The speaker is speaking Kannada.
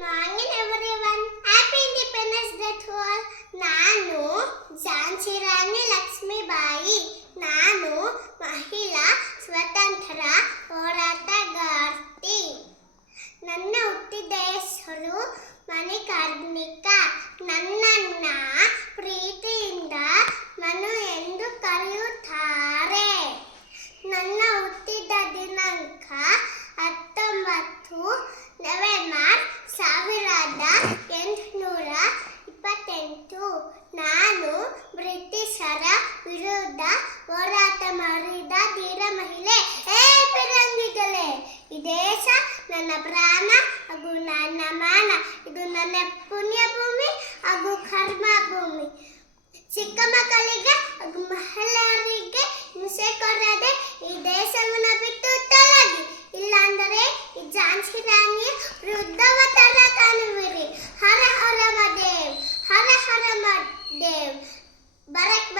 Morning everyone. Happy Independence Day to all. ನಾನು ಝಾನ್ಸಿ ರಾಣಿ ಲಕ್ಷ್ಮೀಬಾಯಿ. ನಾನು ಮಹಿಳಾ ಸ್ವತಂತ್ರ ಹೋರಾಟಗಾರ್ತಿ. ನನ್ನ ಹುಟ್ಟಿದ ಹೆಸರು ಮಣಿಕರ್ಣಿಕ. ನನ್ನನ್ನ ಪ್ರೀತಿಯಿಂದ ಮನು ಎಂದು ಕರೆಯುತ್ತಾರೆ. ನನ್ನ ಹುಟ್ಟಿದ ದಿನಾಂಕ 19 ನವೆಂಬರ್ 1828. ನಾನು ಬ್ರಿಟಿಷರ ವಿರುದ್ಧ ಹೋರಾಟ ಮಾಡಿದ ಧೀರ ಮಹಿಳೆ. ಪಿರಂಗಿಗಳೇ, ಈ ದೇಶ ನನ್ನ ಪ್ರಾಣ ಹಾಗೂ ನನ್ನ ಮಾನ. ಇದು ನನ್ನ ಪುಣ್ಯ ಭೂಮಿ ಹಾಗೂ ಕರ್ಮ ಭೂಮಿ. ಚಿಕ್ಕ ಮಕ್ಕಳಿಗೆ ಹಾಗೂ ಮಹಿಳೆಯರಿಗೆ ಹಿಂಸೆ ಕೊಡದೆ ಈ ದೇಶವನ್ನು ಬಿಟ್ಟು ತೊಲಗಿ. ಇಲ್ಲಾಂದರೆ ಈ ಝಾನ್ಸಿ ರಾಣಿಯ ವಿರುದ್ಧವ ತರ ಕಾಣುವಿರಿ. ಹರ ಹರ ಮದೇವ್, ಹರ ಹರ ಮದೇವ್. ಬರಕ್